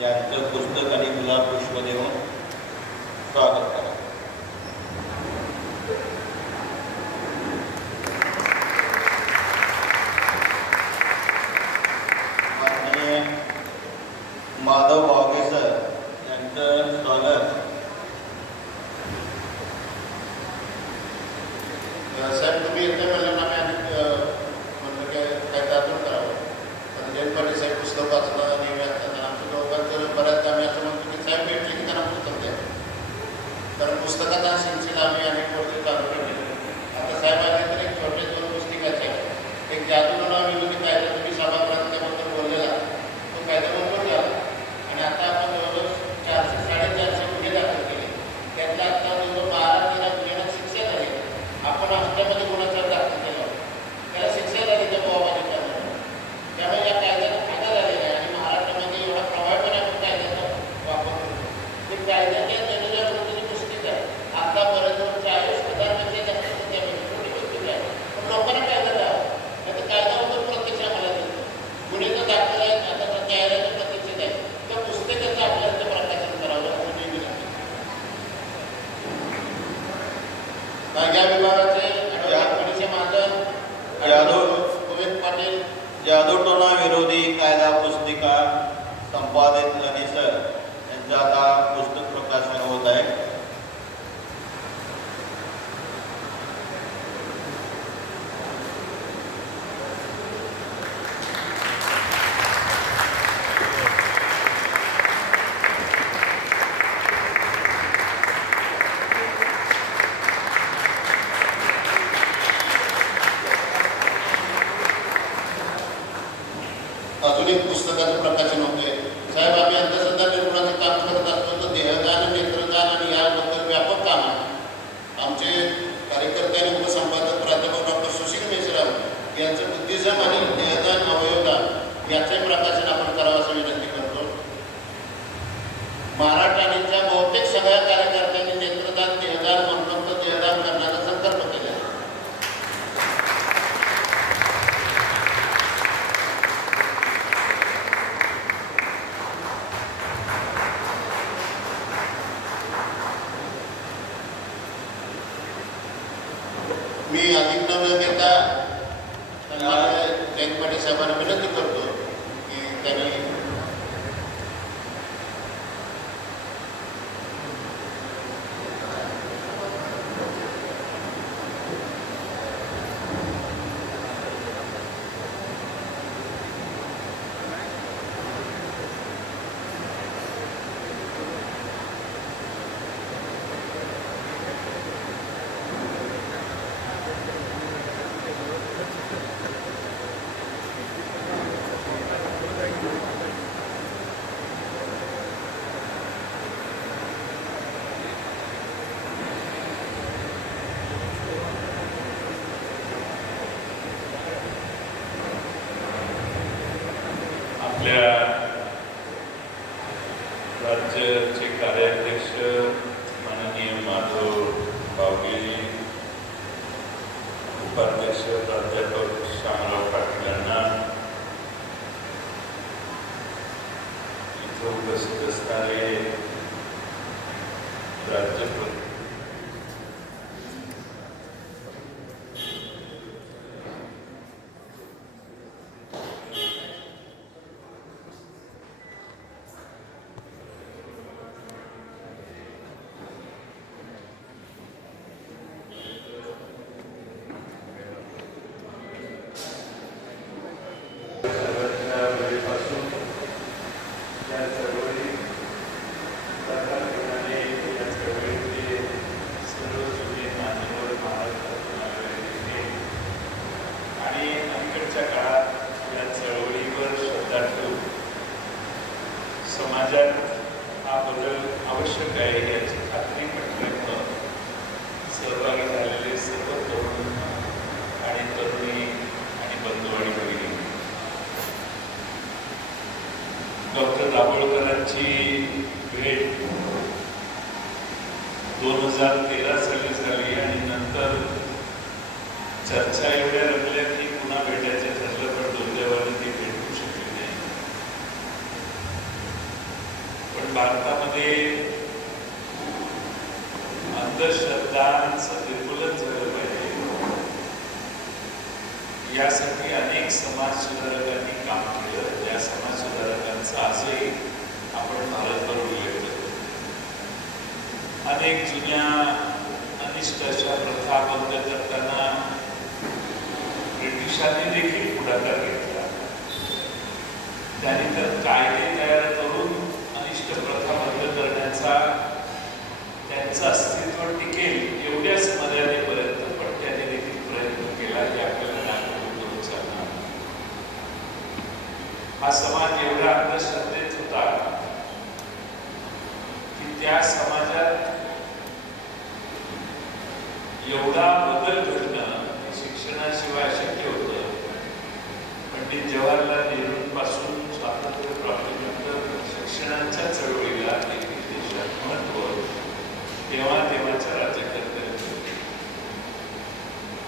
यांचं पुस्तक आणि गुलाब पुष्प देऊन स्वागत करा. माननीय माधव वाघे सर यांचं स्वागत. साहेब तुम्ही येते म्हणलं ना मी म्हणलं की काय दाखवून करावं. आता जैन पाटील साहेब पुस्तक वाचलं आणि आमच्या दोघांचं बऱ्याचदा आम्ही असं म्हणतो की साहेब भेटले की त्यांना पुस्तक द्या, कारण पुस्तकाचा सिलसिला आम्ही अनेक वर्ष चालू केले. आता साहेब आले तर एक छोटे 2 पुस्तिकाचे आहे. एक जादूला विरोधी कायदा तुम्ही सभागृहात त्याबद्दल बोललेला तो कायदा बरोबर झाला आणि आता आपण जवळजवळ 400-450 गुन्हे दाखल केले. त्यातला आता जवळजवळ 12-13 गुन्ह्यांना शिक्षा झाली. आपण हप्त्यामध्ये गुन्हा दाखल केला त्याला शिक्षा झाली त्या बोवाबाजी करण्याला. त्यामुळे या कायद्याचा फायदा झालेला आहे आणि महाराष्ट्रामध्ये एवढा प्रभावीपणे आपण कायद्याचा वापर करतो. ते कायद्याच्या जनजागृतीची पुस्तिक आहे. आतापर्यंत 40,000पेक्षा जास्त त्यामध्ये छोटी पुस्तक आहे. पण लोकांना कायदा द्यावा, नाही तर कायदा वगैरे प्रत्यक्ष आम्हाला देतो. गुन्हे तर दाखल आहेत, आता न्यायालयाचं प्रत्यक्षात आहे. त्या पुस्तकाचं आपल्याला ते प्रकाशन करावं असं मी विनंती. या विभागाचे जादूटोना विरोधी कायदा पुस्तिका संपादित आणि सर यांचं आता पुस्तक प्रकाशन होत आहे. अजून एक पुस्तकाचं प्रकाशन होते. साहेब आम्ही अंधश्रद्धा निर्मूलनाचं काम करत असतो तर देहदान, नेत्रदान आणि याबद्दल व्यापक काम आहे. आमचे कार्यकर्ते आणि उपसंपादक प्राध्यापक डॉक्टर सुशील मेश्राम यांचं बुद्धिझम आणि देहदान अवयवदान याचे प्रकाशन आपण करावं असं विनंती करतो. महाराष्ट्राच्या बहुतेक सगळ्या कार्यकर्त्यांनी नेत्रदान, देहदान, मनोरंजन देहदान करण्याचा संकल्प केला. मी अधिक न घेता जैन पाटील साहेबांना विनंती करतो की त्यांनी आपल्या राज्याचे कार्याध्यक्ष माननीय माधव बावगे, उपाध्यक्ष प्राध्यापक श्यामराव पाटील यांना, इथे उपस्थित असणारे राज्य समाजात हा बदल आवश्यक आहे याची खात्री पटल्यामुळे सहभागी झालेले सर्व तरुण आणि तरुणी आणि बंधू आणि भगिनी, डॉक्टर दाभोळकरांची भेट 2013 साली झाली आणि नंतर चर्चा एवढ्या रंगल्या की पुन्हा भेटायचं ठरलं, पण दुर्दैवाने ती भेटू शकली नाही. पण भारतामध्ये अंधश्रद्धांचं निर्मूलन झालं पाहिजे यासाठी अनेक समाजसुधारकांनी काम केलं. या समाजसुधारकांचं आजही आपण भारतभर उल्लेख करतो. अनेक जुन्या अनिष्ट अशा प्रथा बंद करताना ब्रिटिशांनी देखील पुढाकार घेतला. त्यांनी तर कायदे तयार करून अनिष्ट प्रथा बंद करण्याचा त्यांचं अस्तित्व टिकेल एवढ्याच मर्यादेपर्यंत पण त्यांनी देखील प्रयत्न केला की आपल्याला नागपूर करून चालणार. हा समाज एवढा अंधश्रद्धेत होता की त्या समाजात एवढा बदल घडणं शिक्षणाशिवाय अशक्य होतं. पंडित जवाहरलाल नेहरूंपासून स्वातंत्र्य प्राप्तीनंतर शिक्षणाच्या चळवळीला देखील देशात महत्त्व तेव्हाच्या राज्यकर्त्यांनी होते.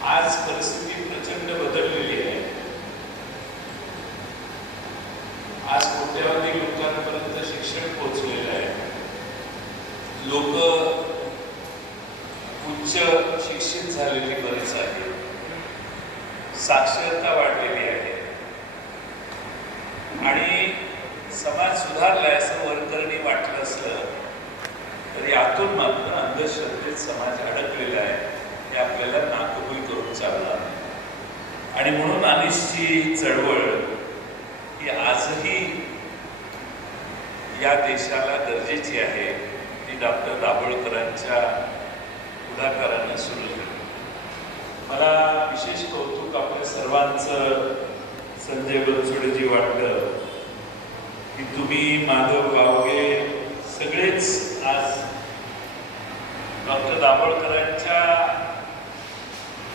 आज परिस्थिती प्रचंड बदललेली आहे. आज कोट्यावधी लोकांपर्यंत शिक्षण पोहोचलेलं आहे. लोक उच्च शिक्षित झालेली बरीच आहे. साक्षरता वाढलेली आहे आणि समाज सुधारलाय असं वरकरणी वाटलं असलं तरी आतून मात्र अंधश्रद्धेत समाज अडकलेला आहे. हे आपल्याला नाकबूल करून चालणार नाही. आणि म्हणून अनिसची चळवळ ही आजही या देशाला गरजेची आहे. ती डॉक्टर दाभोळकरांच्या पुढाकाराने सुरू झाली. मला विशेष कौतुक आपल्या सर्वांचं संजय बनसोडेजी वाटलं की तुम्ही माधव गावगे सगळेच आज डॉक्टर दाभोळकरांच्या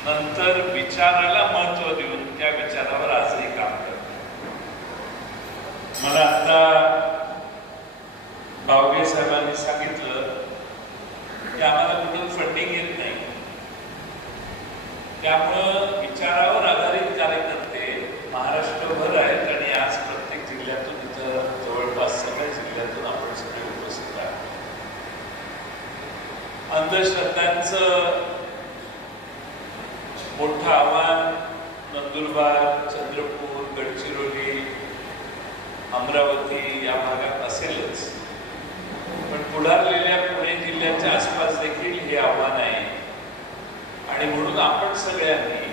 नंतर विचाराला महत्त्व देऊन त्या विचारावर आजही काम करतात. मला आता गावगे साहेबांनी सांगितलं की आम्हाला कुठून फंडिंग येत नाही, त्यामुळं विचारावर आधारित कार्यकर्ते महाराष्ट्रभर आहेत आणि आज प्रत्येक जिल्ह्यातून इथं जवळपास सगळ्या जिल्ह्यातून आपण सगळे उपस्थित आहोत. अंधश्रद्धांचं मोठं आव्हान नंदुरबार, चंद्रपूर, गडचिरोली, अमरावती या भागात असेलच, पण पुढारलेल्या पुणे जिल्ह्याच्या आसपास देखील हे आव्हान आहे. आणि म्हणून आपण सगळ्यांनी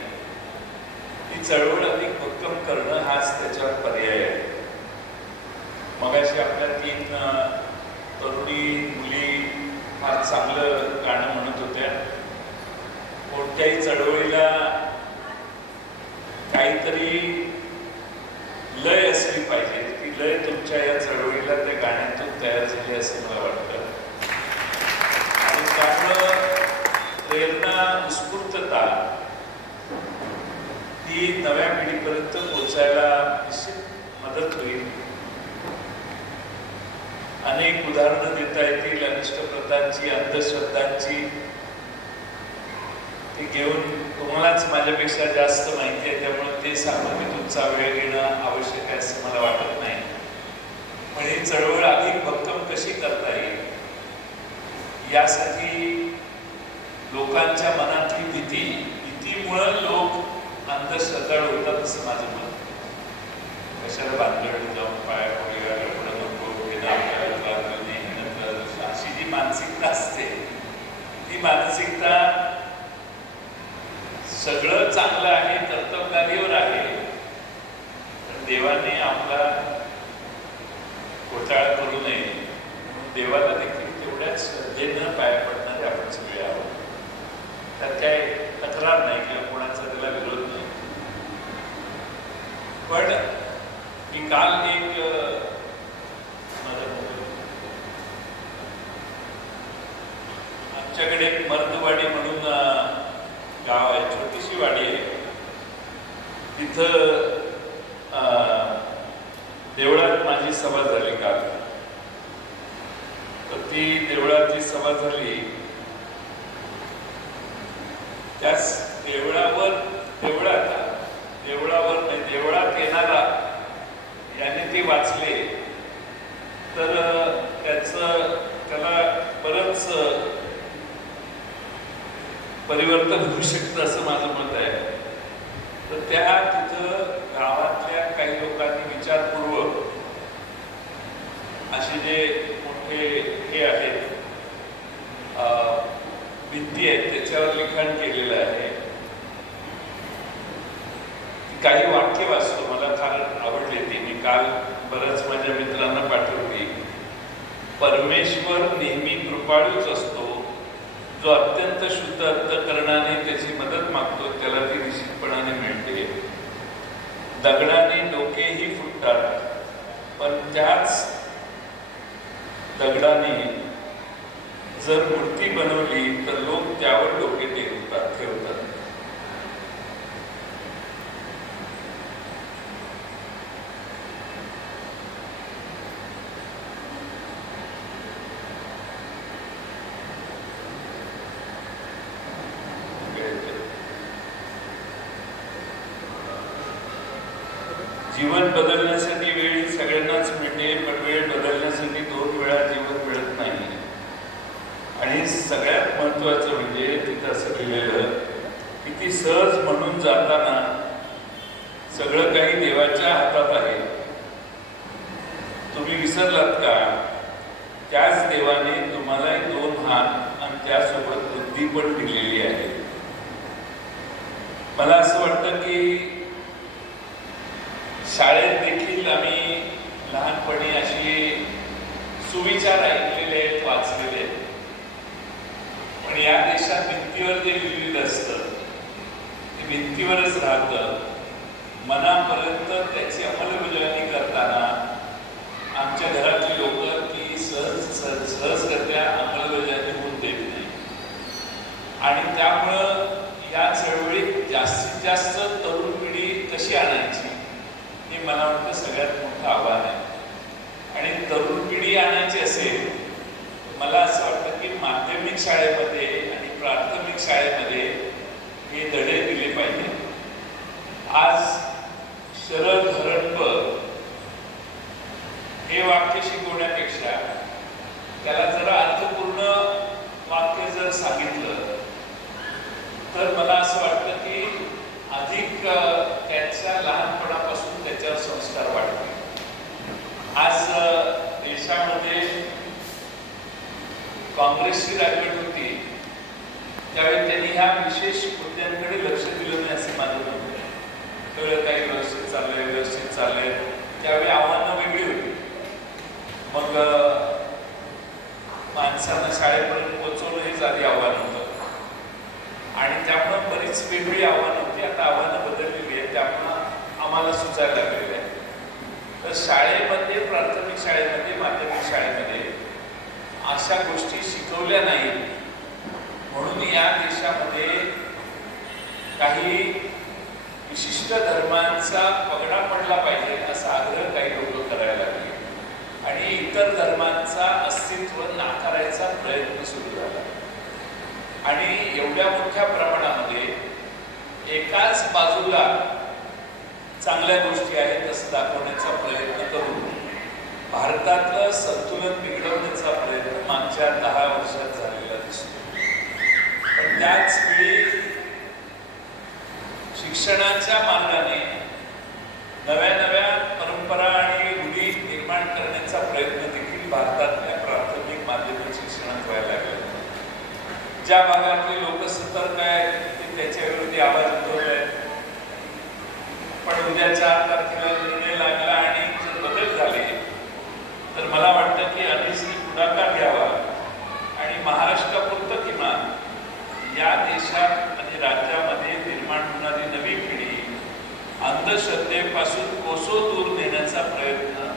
ही चळवळ अधिक भक्कम करणं हाच त्याच्यावर पर्याय आहे. मगाशी आपल्या 3 तरुणी मुली फार चांगलं गाणं म्हणत होत्या. कोणत्याही चळवळीला काहीतरी लय असली पाहिजे. ती लय तुमच्या या चळवळीला त्या गाण्यातून तयार झाली असं मला वाटतं. आणि त्यामुळं प्रेरणा, उत्स्फूर्तता ही नव्या पिढीपर्यंत पोहोचायला निश्चित मदत होईल. अनेक उदाहरणं देता येतील अनिष्ट प्रथांची, अंधश्रद्धांची. ते घेऊन तुम्हालाच माझ्यापेक्षा जास्त माहिती आहे, त्यामुळे ते सांगून मी तुमचा वेळ घेणं आवश्यक आहे असं मला वाटत नाही. पण ही चळवळ अधिक भक्कम कशी करता येईल यासाठी लोकांच्या मनातली भीतीमुळं लोक अंधश्रद्धाळू होतात असं माझं मत. कशाला बांधलं जाऊन पाया पडूया पुढे नको अशी जी मानसिकता असते ती मानसिकता सगळं चांगलं आहे, कर्तव्यगारीवर आहे, पण देवाने आपला घोटाळा करू नये म्हणून देवाला देखील तेवढ्याच श्रद्धेनं पाया पडणारे आपण सगळे आहोत. त्यात काय तक्रार नाही किंवा कोणाचा त्याला विरोध नाही. पण मी काल एक आमच्याकडे एक मर्दवाडी म्हणून गाव आहे, छोटीशी वाडी आहे. तिथं देवळात माझी सभा झाली काल. तर ती देवळाची सभा झाली. त्याच देवळात येणारा याने ते वाचले तर त्याच परिवर्तन होऊ शकतं असं माझं मत आहे. तर त्या तिथं गावातल्या काही लोकांनी विचारपूर्वक असे जे मोठे हे आहेत भिंती आहेत त्याच्यावर लिखाण केलेलं आहे. काही वाक्य वाचतो, मला फार आवडले ती. मी काल बऱ्याच माझ्या मित्रांना पाठवली. परमेश्वर नेहमी कृपाळूच असतो. जो अत्यंत शुद्ध अंतःकरणाने त्याची मदत मागतो त्याला ती निश्चितपणाने मिळते. दगडाने डोकेही फुटतात, पण त्याच दगडाने जर मूर्ती बनवली तर लोक त्यावर डोके ठेवतात. जीवन बदलण्यासाठी वेळ ही सगळ्यांनाच मिळते, पण वेळ बदलण्यासाठी 2 वेळा जीवन मिळत नाही. आणि सगळ्यात महत्वाचं म्हणजे तिथं असं लिहिलेलं, किती सहज म्हणून जाताना सगळं काही देवाच्या हातात आहे. तुम्ही विसरलात का? त्याच देवाने तुम्हाला 2 हात आणि त्यासोबत बुद्धी पण दिलेली आहे. मला असं वाटतं की शाळेत देखील आम्ही लहानपणी अशी सुविचार ऐकलेले आहेत, वाचलेले आहेत. पण या देशात भिंतीवर जे लिहिलेलं असतं ते भिंतीवरच राहतं. मनापर्यंत त्याची अंमलबजावणी करताना आमच्या घरातली लोक ती सहजगत्या अंमलबजावणी होऊन देत नाही. आणि त्यामुळं या चळवळीत जास्तीत जास्त तरुण पिढी कशी आणायची हे मला वाटतं सगळ्यात मोठं आव्हान आहे. आणि तरुण पिढी आणायची असेल, मला असं वाटतं की माध्यमिक शाळेमध्ये आणि प्राथमिक शाळेमध्ये हे धडे दिले पाहिजे. आज शरद हरप हे वाक्य शिकवण्यापेक्षा त्याला जरा अर्थपूर्ण वाक्य जर सांगितलं तर मला असं वाटतं की अधिक त्याच्या लहानपणापासून त्याच्यावर संस्कार वाढतील. आज देशामध्ये काँग्रेसची राजवट होती त्यावेळी त्यांनी ह्या विशेष मुद्द्यांकडे लक्ष दिलं नाही असं माझं म्हणणं आहे. सगळं काही व्यवस्थित चाललंय. त्यावेळी आव्हानं वेगळी होती. मग माणसांना शाळेपर्यंत पोहोचवणं हेच आधी आव्हान होतं. आणि त्यामुळं बरीच वेगळी आव्हानं होती. आता आव्हानं बदललेली आहेत, त्यामुळं आम्हाला सुचायला लागलेलं आहे. तर शाळेमध्ये, प्राथमिक शाळेमध्ये, माध्यमिक शाळेमध्ये अशा गोष्टी शिकवल्या नाहीत. म्हणून या देशामध्ये काही विशिष्ट धर्मांचा पगडा पडला पाहिजे असा आग्रह काही लोक करायला लागले आणि इतर धर्मांचा अस्तित्व नाकारायचा प्रयत्न सुरू झाला. आणि एवढ्या मोठ्या प्रमाणामध्ये एकाच बाजूला चांगल्या गोष्टी आहेत असं दाखवण्याचा प्रयत्न करून भारतातलं संतुलन बिघडवण्याचा प्रयत्न मागच्या 10 वर्षात झालेला दिसतो. पण त्याच वेळी शिक्षणाच्या मार्गाने नव्या परंपरा आणि रूढी निर्माण करण्याचा प्रयत्न देखील भारतातल्या प्राथमिक माध्यमिक शिक्षणात व्हायला लागला. ज्या भागातले लोक सतर्क आहेत ते त्याच्या विरोधी आवाज उठवत आहेत. पण उद्या 4 तारखेला निर्णय लागला आणि जर बदल झाले तर मला वाटतं की अनिसनी पुढाकार घ्यावा आणि महाराष्ट्रापुरतं किमान या देशात आणि राज्यामध्ये निर्माण होणारी नवी पिढी अंधश्रद्धेपासून कोसो दूर नेण्याचा प्रयत्न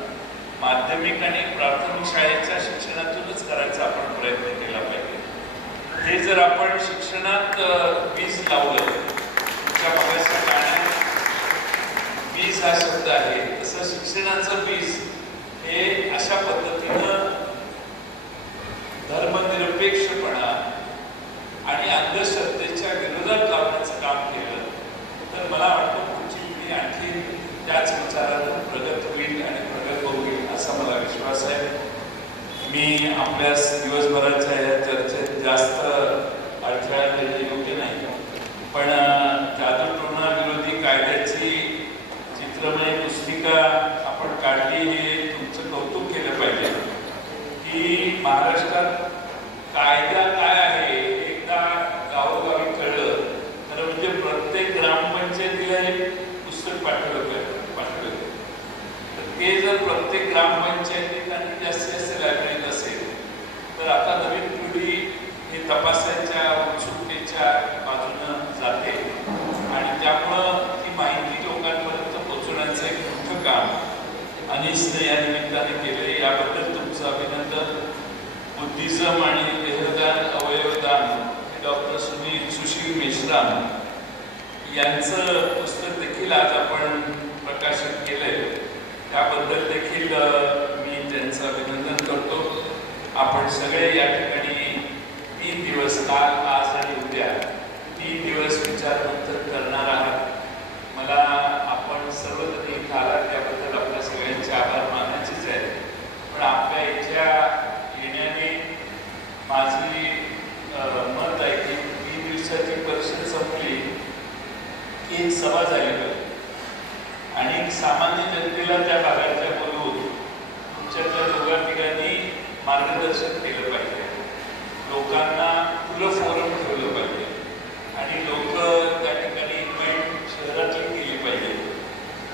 माध्यमिक आणि प्राथमिक शाळेच्या शिक्षणातूनच करायचा आपण प्रयत्न केला पाहिजे. हे जर आपण शिक्षणात बीज लावलं, तुमच्या मागाच्या काळात बीज हा शब्द आहे, तसं शिक्षणाचं बीज हे अशा पद्धतीनं धर्मनिरपेक्षपणा आणि अंधश्रद्धेच्या विरोधात लावण्याचं काम केलं तर मला वाटतं पुढची पिढी आणखी त्याच विचारानं प्रगत होईल आणि प्रगत होईल असा मला विश्वास आहे. मी आपल्या दिवसभराच्या या चर्चेत जास्त अडथळा योग्य नाही. पण जादूटोणा विरोधी कायद्याची चित्रमय पुस्तिका आपण काढली हे तुमचं कौतुक केलं पाहिजे की महाराष्ट्रात कायदा काय आहे एकदा गावोगावी कळलं तर म्हणजे प्रत्येक ग्रामपंचायतीला एक पुस्तक पाठवलं तर ते जर प्रत्येक ग्रामपंचायतीत आणि जास्तीत जास्त लायब्ररीत असेल तर आता नवीन पिढी हे तपासायच्या उत्सुकतेच्या बाजूनं जाते आणि त्यामुळं ती माहिती लोकांपर्यंत पोहोचवण्याचं एक मोठं काम अनिसने या निमित्ताने केले याबद्दल तुमचं अभिनंदन. बुद्धिझम आणि देहदान अवयवदान हे डॉक्टर सुशील मेश्राम यांचं पुस्तक देखील आज आपण प्रकाशित केलंय त्याबद्दल देखील मी त्यांचं अभिनंदन करतो. आपण सगळे या ठिकाणी 3 दिवस काल आज आणि उद्या 3 दिवस विचारमंथन करणार आहात. मला आपण सर्वजण इथं आलात त्याबद्दल आपल्या सगळ्यांचे आभार मानायचेच आहेत. पण आपल्या इथल्या येण्याने माझी मत आहे की 3 दिवसाची परिषद संपली की एक सभा झाली पाहिजे आणि सामान्य जनतेला त्या भागाच्या बोलवून तुमच्यातल्या दोघा ठिकाणी मार्गदर्शन केलं पाहिजे. लोकांना खुलं फोरम ठेवलं पाहिजे आणि लोक त्या ठिकाणी इव्हेंट शहरातली केली पाहिजे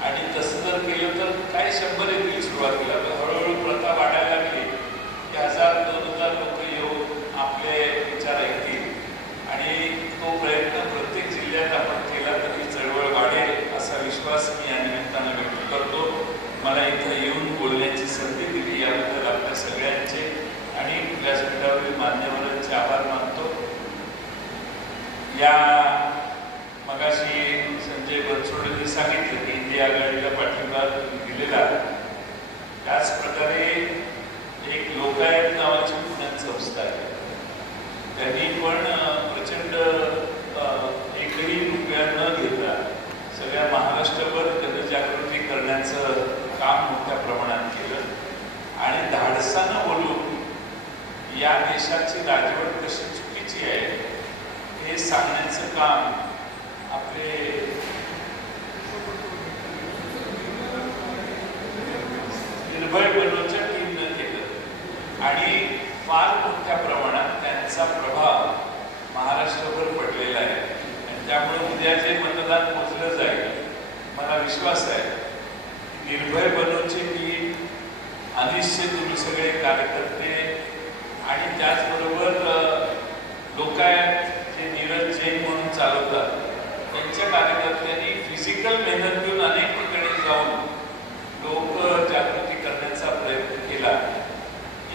आणि तसं जर केलं तर काय 100 येतील सुरुवातीला हळूहळू प्रथा वाढायला लागली की 1000-2000 लोक येऊन आपले विचार ऐकतील आणि तो प्रयत्न प्रत्येक जिल्ह्यात आपण केला तर ही चळवळ वाढेल असा विश्वास मी या निमित्तानं व्यक्त करतो. मला इथं येऊन बोलण्याची संधी दिली याबद्दल आपल्या सगळ्यांचे आणि व्यासपीठावरील मान्यवरांचे आभार मानतो. या मगाशी संजय बनसोडेंनी सांगितलं की इंदी आघाडीला पाठिंबा दिलेला त्याच प्रकारे एक लोकायत नावाची पुण्यात संस्था आहे त्यांनी पण प्रचंड 1ही रुपया न घेता सगळ्या महाराष्ट्रभर जनजागृती करण्याचं काम मोठ्या प्रमाणात केलं आणि धाडसानं बोलून या देशाची राजवट कशी चुकीची आहे हे सांगण्याचं काम आपले निर्भय बनवच्या टीमनं केलं आणि फार मोठ्या प्रमाणात त्यांचा प्रभाव महाराष्ट्रभर पडलेला आहे आणि त्यामुळे उद्या जे मतदान मोजलं जाईल मला विश्वास आहे निर्भय बनवचे टीम अनिश्चित तुम्ही सगळे कार्यकर्ते आणि त्याचबरोबर लोकायत जे नीरज जैन म्हणून चालवतात त्यांच्या कार्यकर्त्यांनी फिजिकल मेहनत घेऊन अनेक ठिकाणी जाऊन लोक जागृती करण्याचा प्रयत्न केला.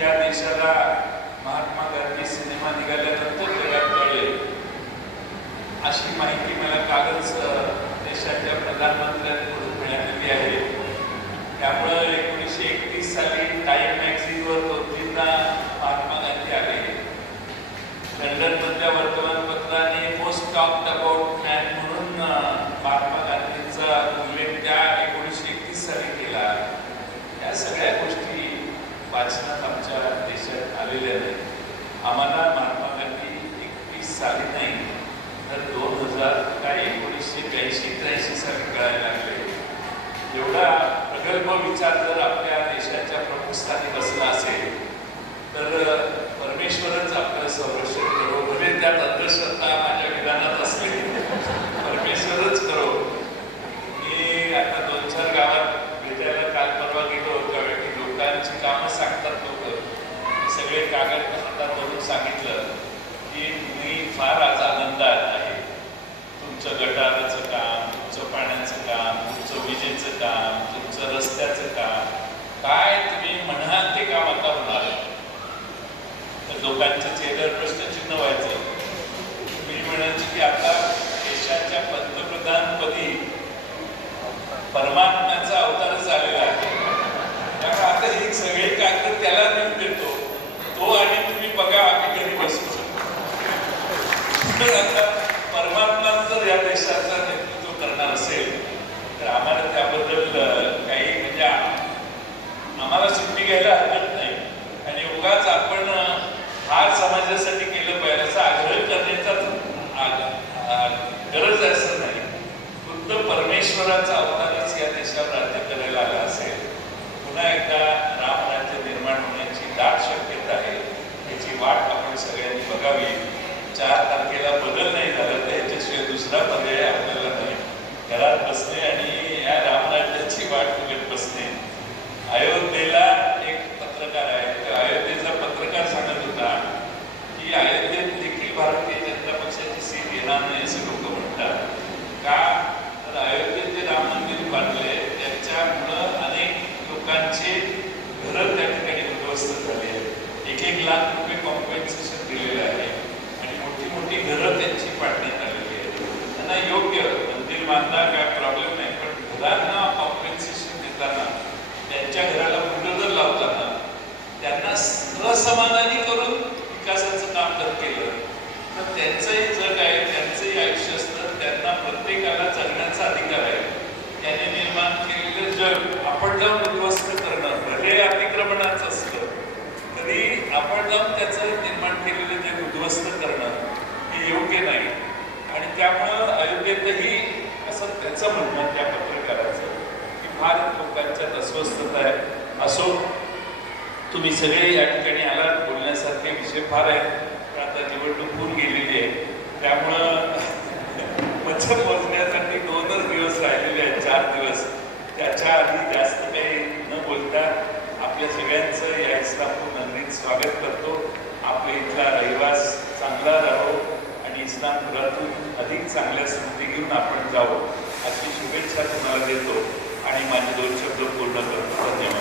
या देशाला महात्मा गांधी सिनेमा निघाल्यानंतर जगात कळले अशी माहिती मला कालच देशाच्या प्रधानमंत्र्यांकडून मिळालेली आहे. त्यामुळं 1931 साली टाईम मॅगझिनवर 2-3दा महात्मा गांधी आले. लंडनमधल्या वर्तमानपत्राने मोस्ट टॉक्ड अबाउट मॅन म्हणून महात्मा गांधींचा उल्लेख त्या 1931 साली केला. या सगळ्या गोष्टी वाचनात आमच्या देशात आलेल्या नाहीत. आम्हाला महात्मा गांधी 21 साली नाही तर 2000 काय 1982-83 साली कळायला लागले. एवढा प्रगल्भ विचार जर आपल्या देशाच्या प्रमुख स्थानी बसला असेल तर परमेश्वरच आपलं संरक्षण करो. भले त्यात अंधश्रद्धा माझ्या विधानात असले परमेश्वरच करो. मी आता 2-4 गावात भेटायला काल परवा गेलो त्यावेळी लोकांची कामं सांगतात लोक सगळे कागदपत्रांवरून सांगितलं की तुम्ही फार आज आनंदात आहे. तुमचं गटाराचं काम, तुमचं पाण्याचं काम, तुमचं विजेचं काम, तुमचं रस्त्याचं काम काय तुम्ही म्हणाल ते काम आता होणार आहे. तर लोकांच्या चेहऱ्यावर प्रश्नचिन्ह व्हायचं. मी म्हणायचं की आता देशाच्या पंतप्रधानपदी परमात्म्याचा अवतारच आलेला आहे. त्यामुळे आता ही सगळी कागद त्याला देऊन देतो तो आणि तुम्ही बघा आम्ही कधी बसू शकतो. तर आता परमात्मा जर या देशाचा नेतृत्व करणार असेल तर आम्हाला त्याबद्दल काही म्हणजे आम्हाला सुट्टी घ्यायला हरकत नाही आणि उगाच आपण फार समाजासाठी केलं पाहिजे असा आग्रह करण्याचा गरज लाख रुपये कॉम्पेन्सेशन दिलेलं आहे आणि मोठी मोठी घरं त्यांची पाडण्यात आलेली आहेत. त्यांना योग्य मंदिर बांधणं काय प्रॉब्लेम नाही, पण घरांना कॉम्पेन्सेशन देताना त्यांच्या घराला बुलडोझर लावताना त्यांना असमाधानी करून विकासाचं काम जर केलं तर त्यांचंही जग आहे, त्यांचंही आयुष्य असतं, त्यांना प्रत्येकाला जगण्याचा अधिकार आहे. त्याने निर्माण केलेलं जग आपण जाऊन उद्ध्वस्त करणं हे अतिक्रमणाचं असतं. तरी आपण जाऊन त्याचं निर्माण केलेलं जग उद्ध्वस्त करणं हे योग्य नाही. आणि त्यामुळं अयोध्येतही असं त्याचं म्हणणं त्या पत्रकाराचं की फार लोकांच्यात अस्वस्थता आहे. असो, तुम्ही सगळे या ठिकाणी आलात, बोलण्यासारखे विषय फार आहेत, पण आता निवडणूक होऊन गेलेली आहे. त्यामुळं मच्छर मोजण्यासाठी 2च दिवस राहिलेले आहेत, 4 दिवस. त्याच्या आधी जास्त काही न बोलता आपल्या सगळ्यांचं या इस्लामपूर नगरीत स्वागत करतो. आपल्या इथला रहिवास चांगला राहो आणि इस्लामपुरातून अधिक चांगल्या स्मृती घेऊन आपण जावं अशी शुभेच्छा तुम्हाला देतो आणि माझे 2 शब्द पूर्ण करतो. धन्यवाद.